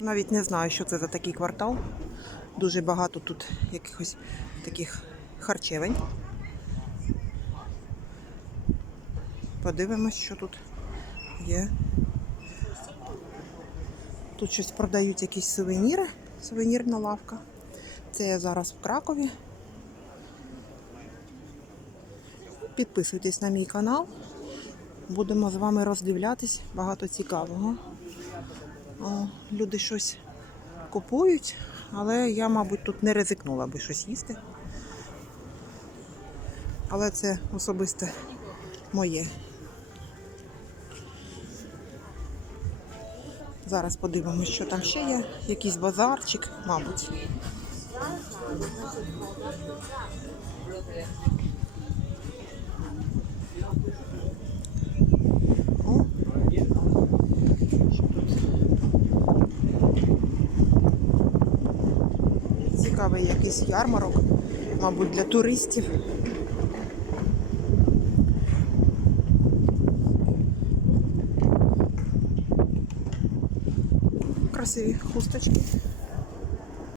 Навіть не знаю, що це за такий квартал. Дуже багато тут якихось таких харчевень. Подивимось, що тут є. Тут щось продають якісь сувеніри, сувенірна лавка. Це я зараз в Кракові. Підписуйтесь на мій канал. Будемо з вами роздивлятись багато цікавого. Люди щось купують, але я, мабуть, тут не ризикнула би щось їсти. Але це особисте моє. Зараз подивимось, що там ще є. Якийсь базарчик, мабуть. Цікавий якийсь ярмарок, мабуть, для туристів. Красиві хусточки.